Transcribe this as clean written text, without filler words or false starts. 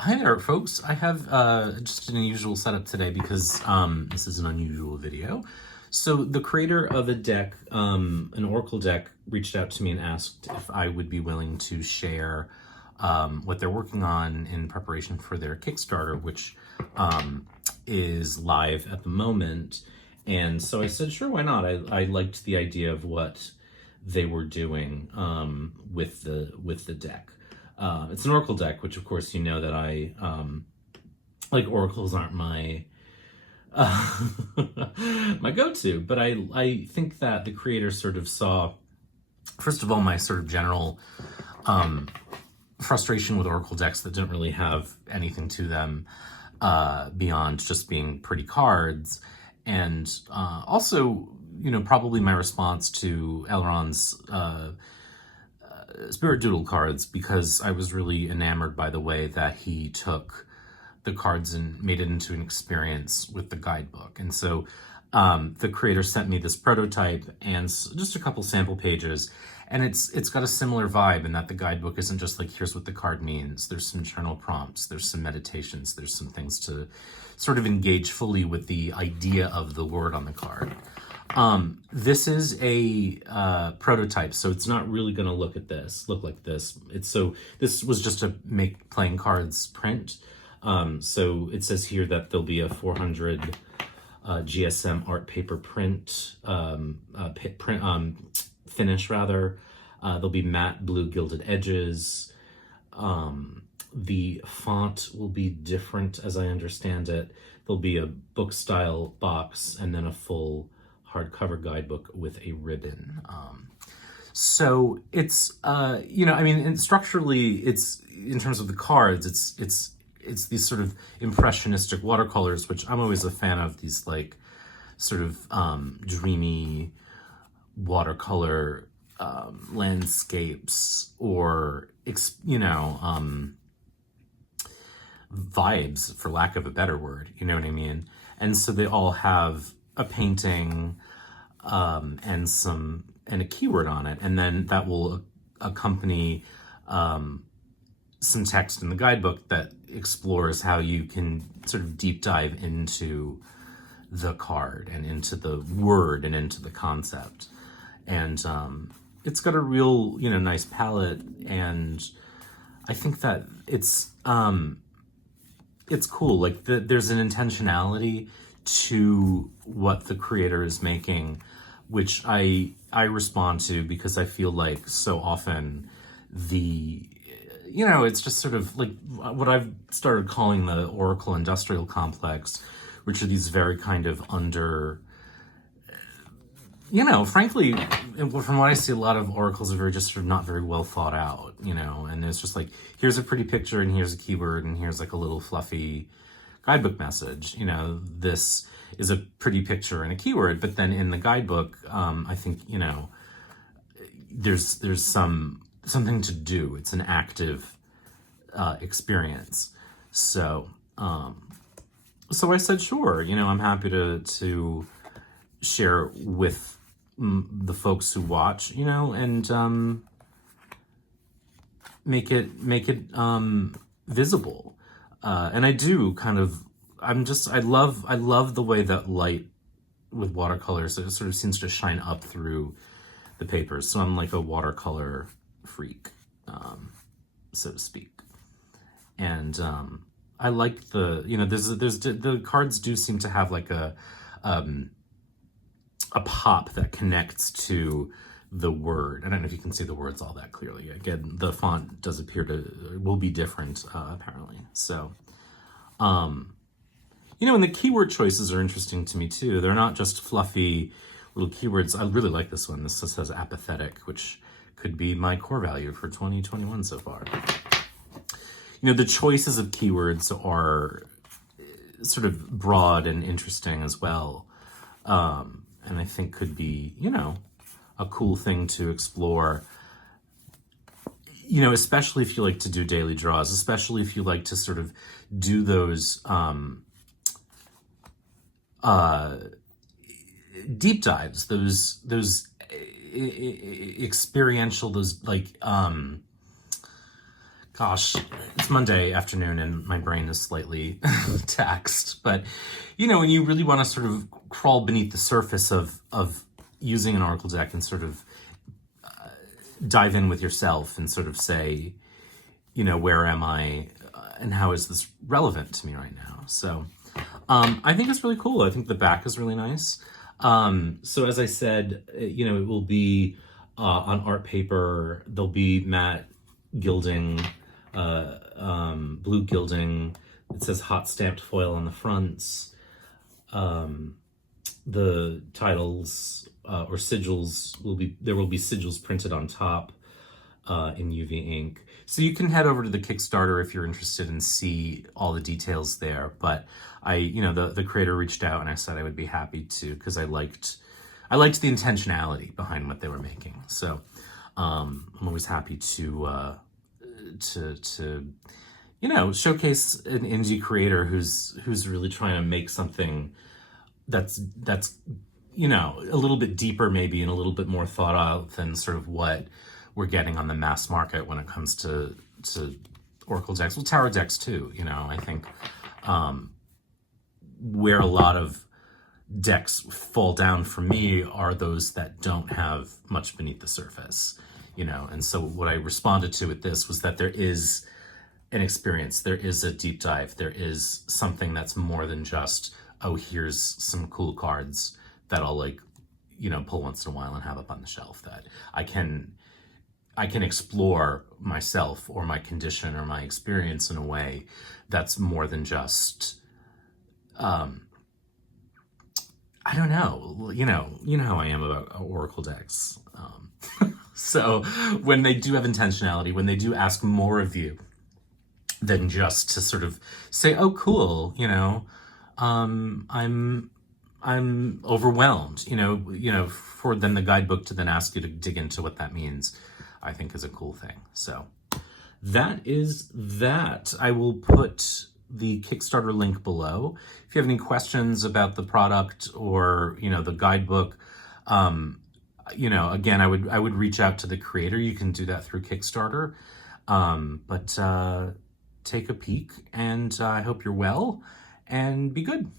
Hi there, folks. I have just an unusual setup today because this is an unusual video. So the creator of a deck, an Oracle deck, reached out to me and asked if I would be willing to share what they're working on in preparation for their Kickstarter, which is live at the moment. And so I said, sure, why not? I liked the idea of what they were doing with the deck. It's an Oracle deck, which of course you know that I like. Oracles aren't my my go-to, but I think that the creator sort of saw, first of all, my sort of general frustration with Oracle decks that didn't really have anything to them beyond just being pretty cards, and also, you know, probably my response to Elrond's Spirit Doodle cards, because I was really enamored by the way that he took the cards and made it into an experience with the guidebook. And so the creator sent me this prototype and just a couple sample pages, and it's got a similar vibe in that the guidebook isn't just like, here's what the card means. There's some journal prompts, there's some meditations, there's some things to sort of engage fully with the idea of the word on the card. This is a prototype, so it's not really going to look like this. This was just a make playing cards print. So it says here that there'll be a 400 GSM art paper print, finish rather. There'll be matte blue gilded edges. The font will be different as I understand it. There'll be a book style box and then a full hardcover guidebook with a ribbon. So it's, you know, I mean, and structurally, it's, in terms of the cards, it's these sort of impressionistic watercolors, which I'm always a fan of, these like sort of dreamy watercolor landscapes, or, you know, vibes, for lack of a better word, you know what I mean? And so they all have a painting and a keyword on it, and then that will accompany some text in the guidebook that explores how you can sort of deep dive into the card and into the word and into the concept. And it's got a real, you know, nice palette, and I think that it's cool. Like there's an intentionality to what the creator is making, which I respond to, because I feel like so often you know, it's just sort of like what I've started calling the Oracle industrial complex, which are these very kind of you know, frankly, from what I see, a lot of oracles are very just sort of not very well thought out, you know, and it's just like, here's a pretty picture and here's a keyword and here's like a little fluffy guidebook message. You know, this is a pretty picture and a keyword, but then in the guidebook, I think, you know, there's something to do. It's an active experience. So I said, sure, you know, I'm happy to share with the folks who watch, you know, and make it visible. And I do kind of, I love the way that light with watercolors, it sort of seems to shine up through the papers. So I'm like a watercolor freak, so to speak. And I like the, you know, the cards do seem to have like a pop that connects to the word. I don't know if you can see the words all that clearly. Again, the font does appear will be different, apparently. So, you know, and the keyword choices are interesting to me too. They're not just fluffy little keywords. I really like this one. This says apathetic, which could be my core value for 2021 so far. You know, the choices of keywords are sort of broad and interesting as well. And I think could be, you know, a cool thing to explore, you know, especially if you like to do daily draws, especially if you like to sort of do those deep dives, those experiential, those like Gosh, it's Monday afternoon and my brain is slightly taxed. But, when you really want to sort of crawl beneath the surface of using an Oracle deck and sort of dive in with yourself and sort of say, where am I and how is this relevant to me right now? So I think it's really cool. I think the back is really nice. So as I said, it will be on art paper. There'll be matte gilding, blue gilding. It says hot stamped foil on the fronts. The titles or sigils there will be sigils printed on top in UV ink. So you can head over to the Kickstarter if you're interested and see all the details there. But the creator reached out and I said I would be happy to, because I liked the intentionality behind what they were making. So I'm always happy to showcase an indie creator who's really trying to make something that's a little bit deeper maybe and a little bit more thought out than sort of what we're getting on the mass market when it comes to Oracle decks. Well, tarot decks too, I think where a lot of decks fall down for me are those that don't have much beneath the surface, and so what I responded to with this was that there is an experience, there is a deep dive, there is something that's more than just, oh, here's some cool cards that I'll pull once in a while and have up on the shelf, that I can explore myself or my condition or my experience in a way that's more than just, I don't know, you know how I am about Oracle decks. So when they do have intentionality, when they do ask more of you than just to sort of say, oh, cool, I'm overwhelmed, for then the guidebook to then ask you to dig into what that means, I think is a cool thing. So that is that. I will put the Kickstarter link below. If you have any questions about the product or, the guidebook, again, I would reach out to the creator. You can do that through Kickstarter. But take a peek, and I hope you're well and be good.